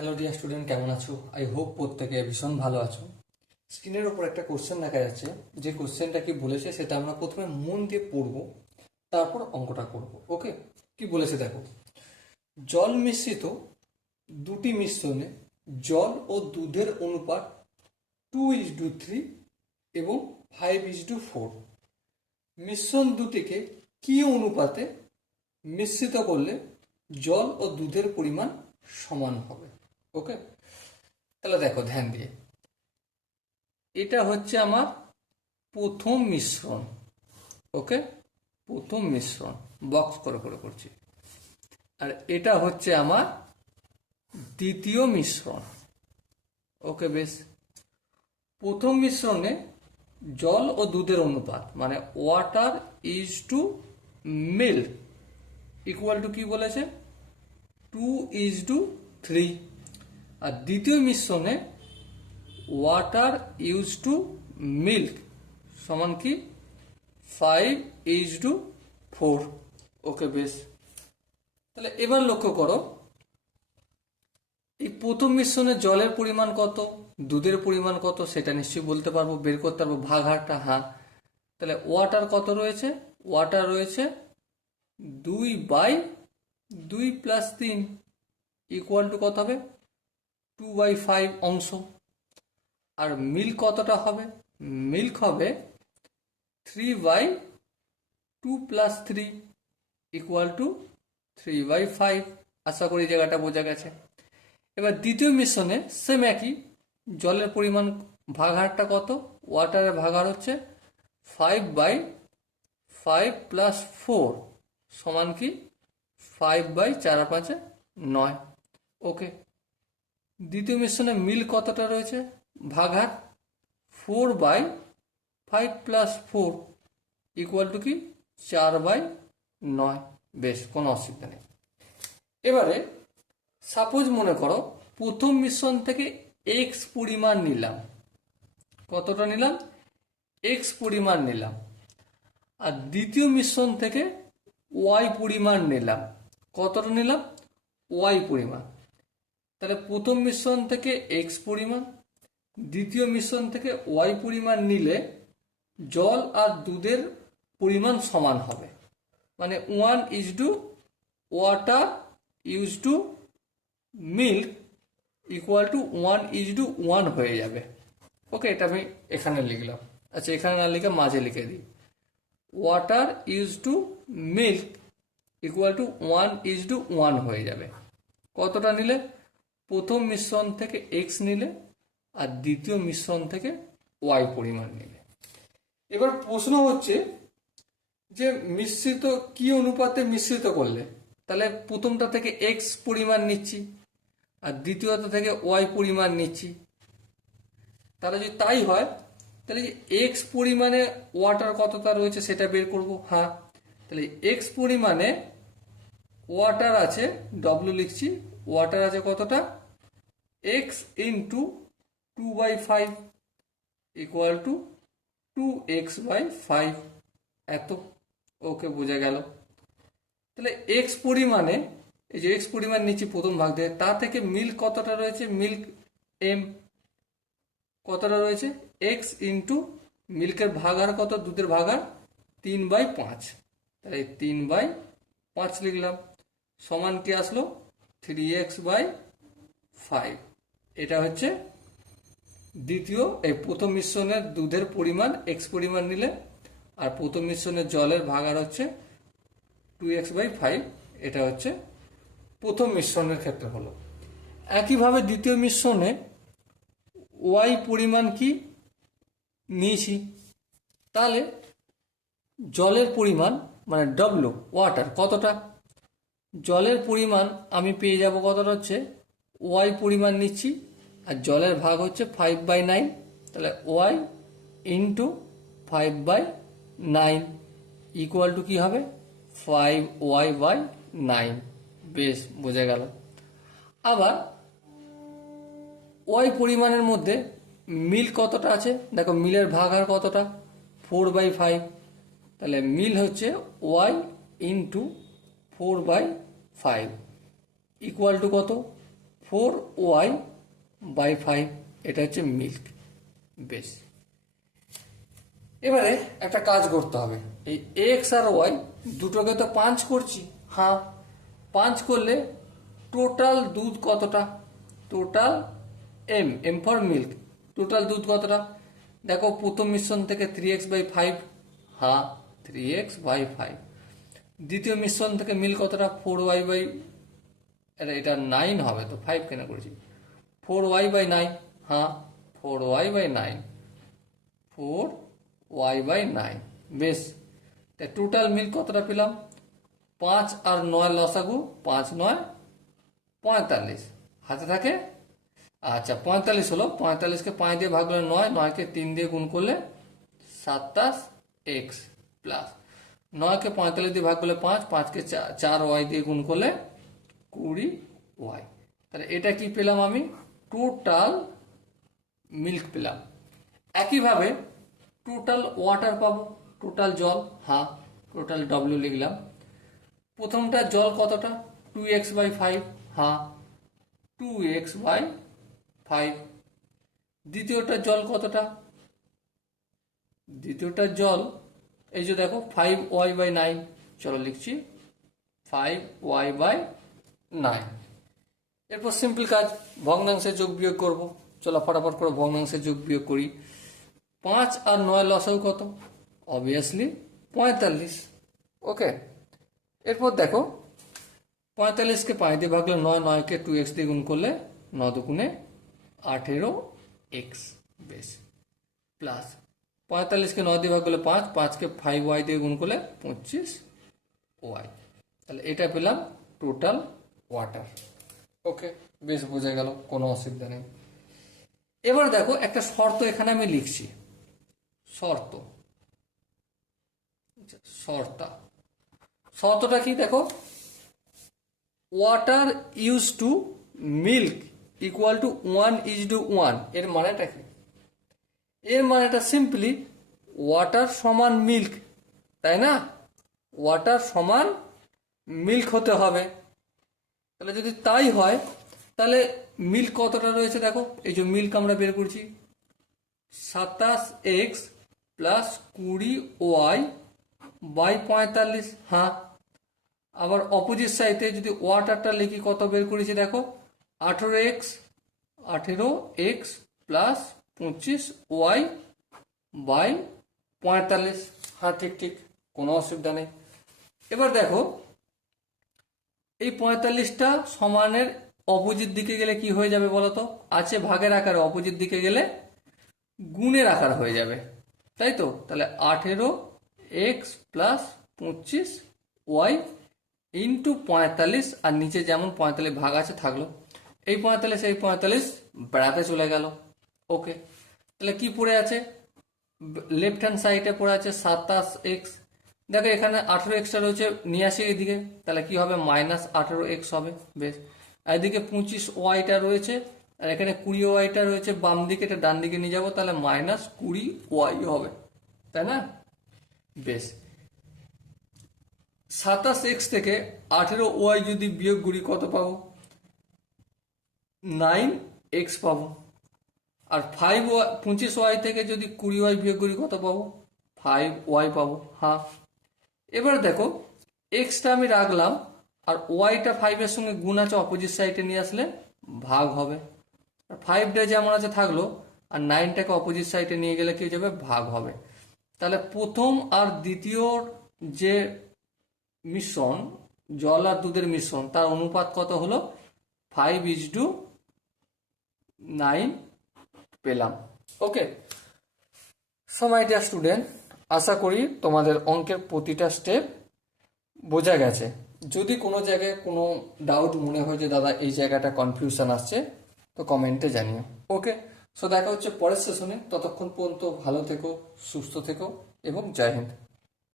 Hello dear student কেমন আছো? I hope প্রত্যেকে ভীষণ ভালো আছো। স্ক্রিনের ওপর একটা কোশ্চেন দেখা যাচ্ছে। যে কোশ্চেনটা কি বলেছে সেটা আমরা প্রথমে মন দিয়ে পড়ব, তারপর অঙ্কটা করব ওকে কি বলেছে দেখো? জল মিশ্রিত দুটি মিশ্রণে জল ও দুধের অনুপাত টু ইজ টু থ্রি এবং ফাইভ ইজ টু ফোর মিশ্রণ দুটিকে কি অনুপাতে মিশ্রিত করলে জল ও দুধের পরিমাণ সমান হবে? ওকে? তাহলে দেখো, ধ্যান দিয়ে। এটা হচ্ছে আমার প্রথম মিশ্রণ, ওকে? প্রথম মিশ্রণ। বক্স করে করে করছি। আর এটা হচ্ছে আমার দ্বিতীয় মিশ্রণ, ওকে বেশ? প্রথম মিশ্রণে জল ও দুধের অনুপাত মানে water is to milk equal to কি বলেছে? টু ইজ টু থ্রি আর দ্বিতীয় মিশ্রণে ওয়াটার ইউজ টু মিল্ক সমান কি? Five is to four okay বেশ। তাহলে এবার লক্ষ্য করো। এই প্রথম মিশ্রণে জলের পরিমাণ কত? দুধের পরিমাণ কত? সেটা নিশ্চয়ই বলতে পারব, বের করতে পারব ভাগারটা হ্যাঁ তাহলে ওয়াটার কত রয়েছে? ওয়াটার রয়েছে দুই বাই দুই প্লাস তিন ইকুয়াল টু কত হবে? টু বাই ফাইভ অংশ। আর মিল্ক কতটা হবে? মিল্ক হবে three by two plus three equal to three by five আশা করি জায়গাটা বোঝা গেছে। এবার দ্বিতীয় মিশ্রণে সেম একই। জলের পরিমাণ ভাগারটা কত? ওয়াটারের ভাগার হচ্ছে five by five plus four সমান কি? ফাইভ বাই চার পাঁচে নয়। ওকে দ্বিতীয় মিশ্রণে মিল কতটা রয়েছে? ভাগার four by five plus four equal to কি? চার বাই নয়। বেশ, কোনো অসুবিধা নেই। এবারে সাপোজ মনে করো প্রথম মিশ্রণ থেকে এক্স পরিমাণ নিলাম। কতটা নিলাম? এক্স পরিমাণ নিলাম। আর দ্বিতীয় মিশ্রণ থেকে ওয়াই পরিমাণ নিলাম। কতটা নিলাম? ওয়াই পরিমাণ। তাহলে প্রথম মিশ্রণ থেকে এক্স পরিমাণ, দ্বিতীয় মিশ্রণ থেকে ওয়াই পরিমাণ নিলে জল আর দুধের পরিমাণ সমান হবে। মানে one is to water is to milk equal to one is to one হয়ে যাবে। ওকে এটা আমি এখানে লিখলাম। আচ্ছা এখানে না লিখে মাঝে লিখে দিই। Water is to milk equal to one is to one হয়ে যাবে। কতটা নিলে? প্রথম মিশ্রণ থেকে এক্স নিলে আর দ্বিতীয় মিশ্রণ থেকে ওয়াই পরিমাণ নিলে। এবার প্রশ্ন হচ্ছে যে মিশ্রিত কি অনুপাতে মিশ্রিত করলে? তাহলে প্রথমটা থেকে এক্স পরিমাণ নিচ্ছি আর দ্বিতীয়টা থেকে ওয়াই পরিমাণ নিচ্ছি। তাহলে যদি তাই হয়, তাহলে এক্স পরিমাণে ওয়াটার কতটা রয়েছে সেটা বের করব? হ্যাঁ তাহলে এক্স পরিমাণে ওয়াটার আছে ডব্লিউ লিখছি ওয়াটার আছে কতটা? Into two by five equal to two X by five এত। ওকে, বোঝা গেল। তাহলে এক্স পরিমাণে, এই যে এক্স পরিমাণ নিচ্ছি প্রথম ভাগ থেকে তা থেকে মিল্ক কতটা রয়েছে? মিল্ক এম কতটা রয়েছে? এক্স ইন্টু মিল্কের ভাগার কত? দুধের ভাগার তিন বাই পাঁচ। তাহলে তিন বাই পাঁচ লিখলাম। সমান কি আসলো? থ্রি এক্স বাই ফাইভ এটা হচ্ছে দ্বিতীয়, এই প্রথম মিশ্রণের দুধের পরিমাণ এক্স পরিমাণ নিলে, আর প্রথম মিশ্রণের জলের ভাগার হচ্ছে টু এক্স বাই ফাইভ এটা হচ্ছে প্রথম মিশ্রণের ক্ষেত্রে হলো। একইভাবে দ্বিতীয় মিশ্রণে ওয়াই পরিমাণ কি নিয়েছি? তাহলে জলের পরিমাণ মানে ডব্লু ওয়াটার কতটা? জলের পরিমাণ আমি পেয়ে যাব কতটা হচ্ছে? ওয়াই পরিমাণ নিচ্ছি আর জলের ভাগ হচ্ছে ফাইভ বাই নাইন তাহলে Y into five by nine equal to কী হবে? ফাইভ ওয়াই বাই নাইন বেশ, বোঝা গেল। আবার ওয়াই পরিমাণের মধ্যে মিল কতটা আছে? দেখো, মিলের ভাগ আর কতটা? ফোর বাই ফাইভ তাহলে মিল হচ্ছে Y into four by five equal to কত? ফোর ওয়াই বাই ফাইভ এটা হচ্ছে মিল্ক বেশ এবারে একটা কাজ করতে হবে। এই এক্স আর ওয়াই দুটোকে তো পাঁচ করছি। হ্যাঁ পাঁচ করলে টোটাল দুধ কতটা? Total M M for milk total দুধ কতটা? দেখো, প্রথম মিশ্রণ থেকে থ্রি এক্স বাই ফাইভ হ্যাঁ থ্রি এক্স বাই ফাইভ দ্বিতীয় মিশ্রণ থেকে মিল কতটা? ফোর ওয়াই বাই এটা এটা নাইন হবে, তো ফাইভ কেন করেছি? ফোর ওয়াই বাই নাইন হ্যাঁ four Y by nine four Y by nine বেশ তা টোটাল মিল কতটা পেলাম? পাঁচ আর নয় লসাগু, পাঁচ নয়, পঁয়তাল্লিশ। হাতে থাকে? আচ্ছা পঁয়তাল্লিশ হলো, পঁয়তাল্লিশকে পাঁচ দিয়ে ভাগ করলে নয়, নয়কে তিন দিয়ে গুণ করলে সাতাশ এক্স প্লাস নয়কে পঁয়তাল্লিশ দিয়ে ভাগ করলে পাঁচ, পাঁচকে চার ওয়াই দিয়ে গুণ করলে কুড়ি ওয়াই তাহলে এটা কি পেলাম আমি? টোটাল মিল্ক পেলাম। একইভাবে টোটাল ওয়াটার পাবো টোটাল জল হ্যাঁ টোটাল ডব্লিউ লিখলাম। প্রথমটা জল কতটা? টু এক্স বাই ফাইভ হ্যাঁ টু এক্স বাই ফাইভ দ্বিতীয়টা জল কতটা? দ্বিতীয়টা জল, এই যে দেখো ফাইভ ওয়াই বাই নাইন চলো লিখছি ফাইভ ওয়াই বাই নাইন এরপর সিম্পল কাজ, ভগ্নাংশে যোগ বিয়োগ করব। চলো ফটাফট করে ভগ্নাংশে যোগ বিয়োগ করি। পাঁচ আর নয় লসাও কত? অবভিয়াসলি পঁয়তাল্লিশ। ওকে এরপর দেখো, পঁয়তাল্লিশকে পাঁচ দিয়ে ভাগলে নয়, নয়কে টু এক্স দিয়ে গুণ করলে ন দুগুণে আঠেরো এক্স বেশ। প্লাস পঁয়তাল্লিশকে নয় দিয়ে ভাগ করলে পাঁচ, পাঁচকে ফাইভ ওয়াই দিয়ে গুণ করলে পঁচিশ ওয়াই তাহলে এটা পেলাম টোটাল ওয়াটার ওকে বেশ বোঝা গেল কোনো অসুবিধা নেই। এবার দেখো একটা শর্ত এখানে আমি লিখছি। শর্ত। আচ্ছা, শর্তা। শর্তটা কি দেখো? Water is to milk equal to one is to ওয়ানের মানেটা কি? এর মানেটা সিম্পলি ওয়াটার সমান মিল্ক তাই না? ওয়াটার সমান মিল্ক হতে হবে। তাহলে যদি তাই হয়, তাহলে মিল্ক কতটা রয়েছে দেখো? এই যে মিল্ক আমরা বের করছি। সাতাশ এক্স প্লাস কুড়ি ওয়াই বাই পঁয়তাল্লিশ হ্যাঁ। আবার অপোজিট সাইডে যদি ওয়াটারটা লিখি কত বের করেছি দেখো? আঠেরো এক্স আঠেরো এক্স প্লাস পঁচিশ ওয়াই বাই পঁয়তাল্লিশ হ্যাঁ ঠিক ঠিক, কোনো অসুবিধা নেই। এবার দেখো এই পঁয়তাল্লিশটা সমানের অপোজিট দিকে গেলে কি হয়ে যাবে বলো তো আছে ভাগের আকারে অপোজিট দিকে গেলে গুণের আকার হয়ে যাবে। তাই তো? তাহলে আঠেরো এক্স প্লাস পঁচিশ ওয়াই ইন্টু পঁয়তাল্লিশ আর নিচে যেমন পঁয়তাল্লিশ ভাগ আছে থাকল। এই পঁয়তাল্লিশ এই পঁয়তাল্লিশ বেড়াতে চলে গেল। ওকে তাহলে কি পড়ে আছে? লেফট হ্যান্ড সাইডে পড়ে আছে সাতাশ এক্স দেখো, এখানে আঠেরো এক্সটা রয়েছে, নিয়ে এদিকে তাহলে কি হবে? মাইনাস আঠেরো এক্স হবে। বেশ। এদিকে পঁচিশ ওয়াইটা রয়েছে, আর এখানে কুড়ি ওয়াইটা রয়েছে, বাম দিকে, এটা ডান দিকে নিয়ে যাব, তাহলে মাইনাস কুড়ি ওয়াই হবে। তাই না? বেশ। সাতাশ এক্স থেকে আঠেরো ওয়াই যদি বিয়োগ করি, কত পাবো? নাইন এক্স পাবো। আর ফাইভ ওয়াই পঁচিশ ওয়াই থেকে যদি কুড়ি ওয়াই বিয়োগ করি, কত পাবো? ফাইভ ওয়াই পাবো। হ্যাঁ। এবার দেখো এক্সটা আমি রাখলাম, আর ওয়াইটা ফাইভের সঙ্গে গুণ আছে অপোজিট সাইডে নিয়ে আসলে ভাগ হবে। আর ফাইভটা যেমন আছে থাকল, আর নাইনটাকে অপোজিট সাইডে নিয়ে গেলে কি যাবে? ভাগ হবে। তাহলে প্রথম আর দ্বিতীয় যে মিশ্রণ জল আর দুধের মিশ্রণ তার অনুপাত কত হলো? ফাইভ ইজ টু নাইন পেলাম। ওকে সো সময় ডিয়ার স্টুডেন্ট আশা করি তোমাদের অঙ্কের প্রতিটা স্টেপ বোঝা গেছে। যদি কোনো জায়গায় কোনো ডাউট মনে হয় যে, দাদা, এই জায়গাটা কনফিউশন আসছে, তো কমেন্টে জানিও। ওকে সো দেখা হচ্ছে পরের সেশনে ততক্ষণ পর্যন্ত ভালো থেকো, সুস্থ থেকো এবং জয় হিন্দ।